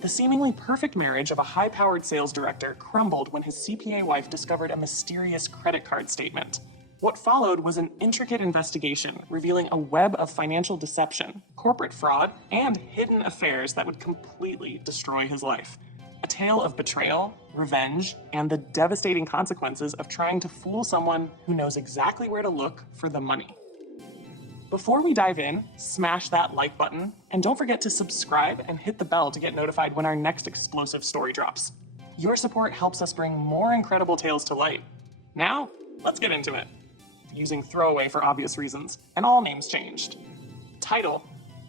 The seemingly perfect marriage of a high-powered sales director crumbled when his CPA wife discovered a mysterious credit card statement. What followed was an intricate investigation revealing a web of financial deception, corporate fraud, and hidden affairs that would completely destroy his life. A tale of betrayal, revenge, and the devastating consequences of trying to fool someone who knows exactly where to look for the money. Before we dive in, smash that like button, and don't forget to subscribe and hit the bell to get notified when our next explosive story drops. Your support helps us bring more incredible tales to light. Now, let's get into it. Using throwaway for obvious reasons, and all names changed. Title: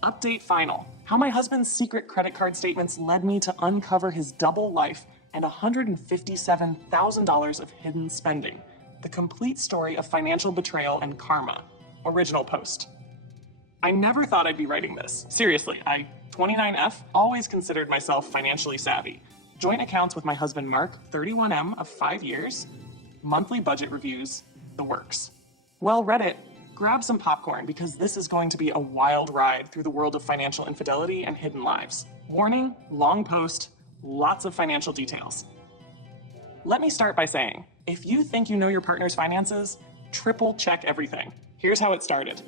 Update Final. How my husband's secret credit card statements led me to uncover his double life and $157,000 of hidden spending. The complete story of financial betrayal and karma. Original post. I never thought I'd be writing this. Seriously, I, 29F, always considered myself financially savvy. Joint accounts with my husband Mark, 31M of 5 years, monthly budget reviews, the works. Well, Reddit, grab some popcorn because this is going to be a wild ride through the world of financial infidelity and hidden lives. Warning, long post, lots of financial details. Let me start by saying, if you think you know your partner's finances, triple check everything. Here's how it started.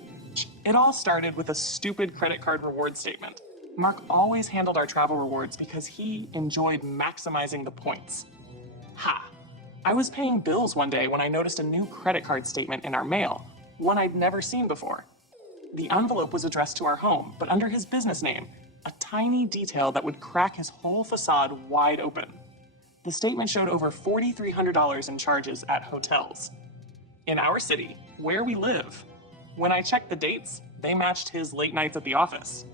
It all started with a stupid credit card reward statement. Mark always handled our travel rewards because he enjoyed maximizing the points. Ha! I was paying bills one day when I noticed a new credit card statement in our mail, one I'd never seen before. The envelope was addressed to our home, but under his business name, a tiny detail that would crack his whole facade wide open. The statement showed over $4,300 in charges at hotels. In our city, where we live. When I checked the dates, they matched his late nights at the office.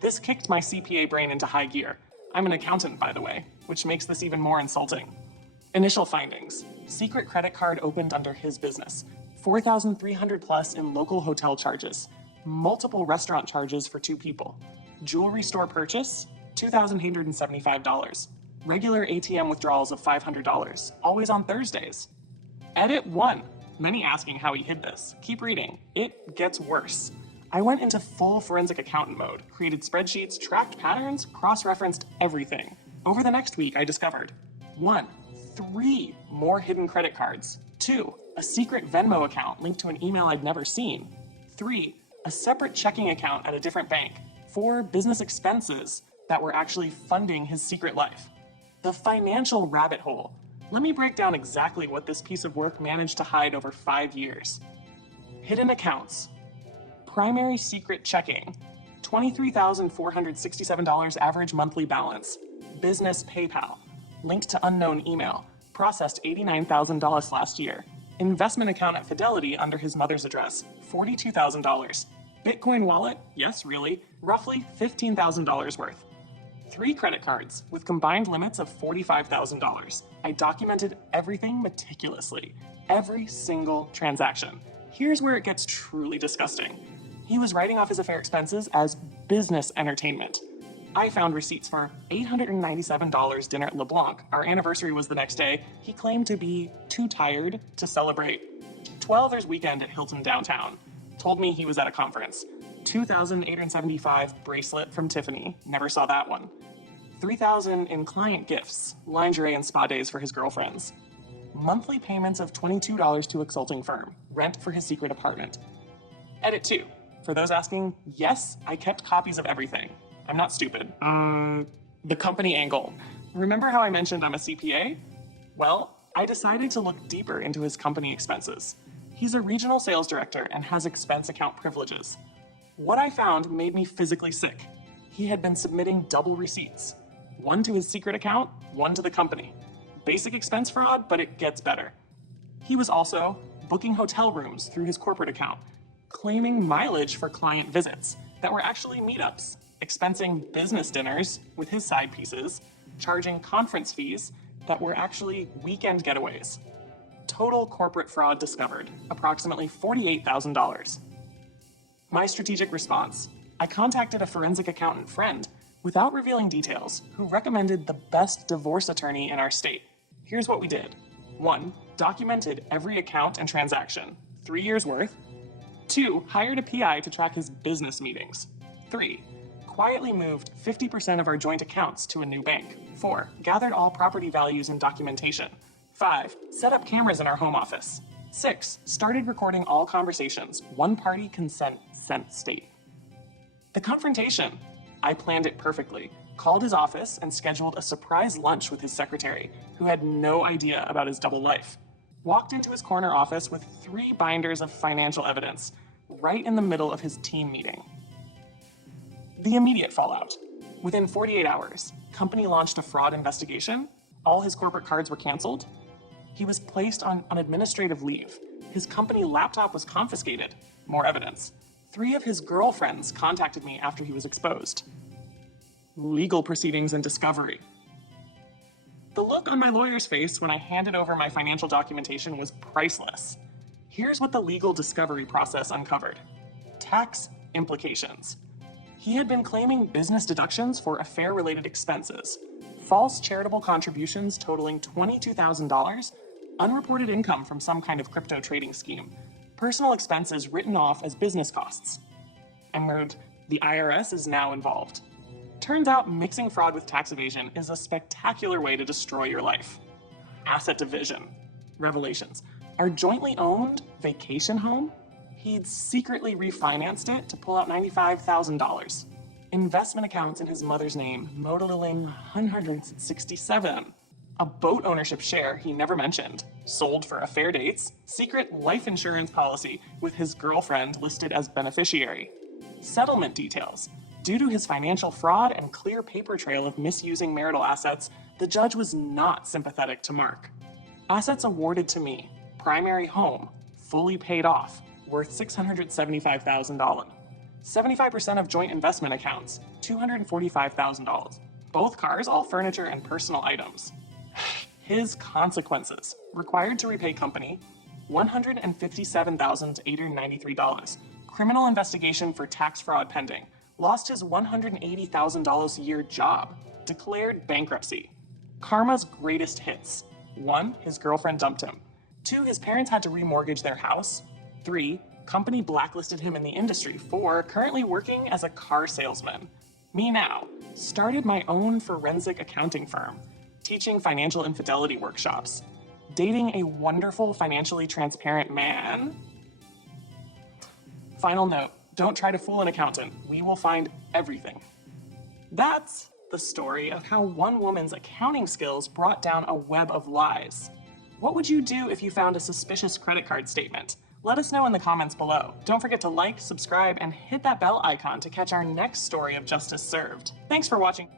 This kicked my CPA brain into high gear. I'm an accountant, by the way, which makes this even more insulting. Initial findings. Secret credit card opened under his business. $4,300 plus in local hotel charges. Multiple restaurant charges for 2 people. Jewelry store purchase, $2,875. Regular ATM withdrawals of $500, always on Thursdays. Edit 1. Many asking how he hid this. Keep reading. It gets worse. I went into full forensic accountant mode, created spreadsheets, tracked patterns, cross-referenced everything. Over the next week, I discovered 1. 3 more hidden credit cards. 2. A secret Venmo account linked to an email I'd never seen. 3. A separate checking account at a different bank. 4. Business expenses that were actually funding his secret life. The financial rabbit hole. Let me break down exactly what this piece of work managed to hide over 5 years. Hidden accounts. Primary secret checking. $23,467 average monthly balance. Business PayPal. Linked to unknown email. Processed $89,000 last year. Investment account at Fidelity under his mother's address. $42,000. Bitcoin wallet? Yes, really. Roughly $15,000 worth. 3 credit cards with combined limits of $45,000. I documented everything meticulously. Every single transaction. Here's where it gets truly disgusting. He was writing off his affair expenses as business entertainment. I found receipts for $897 dinner at LeBlanc. Our anniversary was the next day. He claimed to be too tired to celebrate. 12ers weekend at Hilton downtown. Told me he was at a conference. $2,875 bracelet from Tiffany. Never saw that one. $3,000 in client gifts, lingerie and spa days for his girlfriends. Monthly payments of $22 to a consulting firm. Rent for his secret apartment. Edit 2. For those asking, yes, I kept copies of everything. I'm not stupid. The company angle. Remember how I mentioned I'm a CPA? Well, I decided to look deeper into his company expenses. He's a regional sales director and has expense account privileges. What I found made me physically sick. He had been submitting double receipts. One to his secret account, one to the company. Basic expense fraud, but it gets better. He was also booking hotel rooms through his corporate account, claiming mileage for client visits that were actually meetups, expensing business dinners with his side pieces, charging conference fees that were actually weekend getaways. Total corporate fraud discovered, approximately $48,000. My strategic response. I contacted a forensic accountant friend, without revealing details, who recommended the best divorce attorney in our state. Here's what we did. 1. Documented every account and transaction, 3 years worth. 2. Hired a PI to track his business meetings. 3. quietly moved 50% of our joint accounts to a new bank. 4. Gathered all property values and documentation. 5. Set up cameras in our home office. 6. Started recording all conversations. One-party consent state. The confrontation. I planned it perfectly. Called his office and scheduled a surprise lunch with his secretary, who had no idea about his double life. Walked into his corner office with 3 binders of financial evidence, right in the middle of his team meeting. The immediate fallout. Within 48 hours, company launched a fraud investigation. All his corporate cards were canceled. He was placed on administrative leave. His company laptop was confiscated. More evidence. 3 of his girlfriends contacted me after he was exposed. Legal proceedings and discovery. The look on my lawyer's face when I handed over my financial documentation was priceless. Here's what the legal discovery process uncovered. Tax implications. He had been claiming business deductions for affair-related expenses, false charitable contributions totaling $22,000, unreported income from some kind of crypto trading scheme, personal expenses written off as business costs. And the IRS is now involved. Turns out mixing fraud with tax evasion is a spectacular way to destroy your life. Asset division. Revelations. Our jointly owned vacation home? He'd secretly refinanced it to pull out $95,000. Investment accounts in his mother's name, modeling 167. A boat ownership share he never mentioned, sold for affair dates, secret life insurance policy with his girlfriend listed as beneficiary. Settlement details. Due to his financial fraud and clear paper trail of misusing marital assets, the judge was not sympathetic to Mark. Assets awarded to me. Primary home, fully paid off, worth $675,000. 75% of joint investment accounts, $245,000. Both cars, all furniture and personal items. His consequences. Required to repay company, $157,893. Criminal investigation for tax fraud pending. Lost his $180,000 a year job. Declared bankruptcy. Karma's greatest hits. 1. His girlfriend dumped him. 2. His parents had to remortgage their house. 3. Company blacklisted him in the industry. 4. Currently working as a car salesman. Me now. Started my own forensic accounting firm. Teaching financial infidelity workshops. Dating a wonderful, financially transparent man. Final note. Don't try to fool an accountant. We will find everything. That's the story of how one woman's accounting skills brought down a web of lies. What would you do if you found a suspicious credit card statement? Let us know in the comments below. Don't forget to like, subscribe, and hit that bell icon to catch our next story of justice served. Thanks for watching.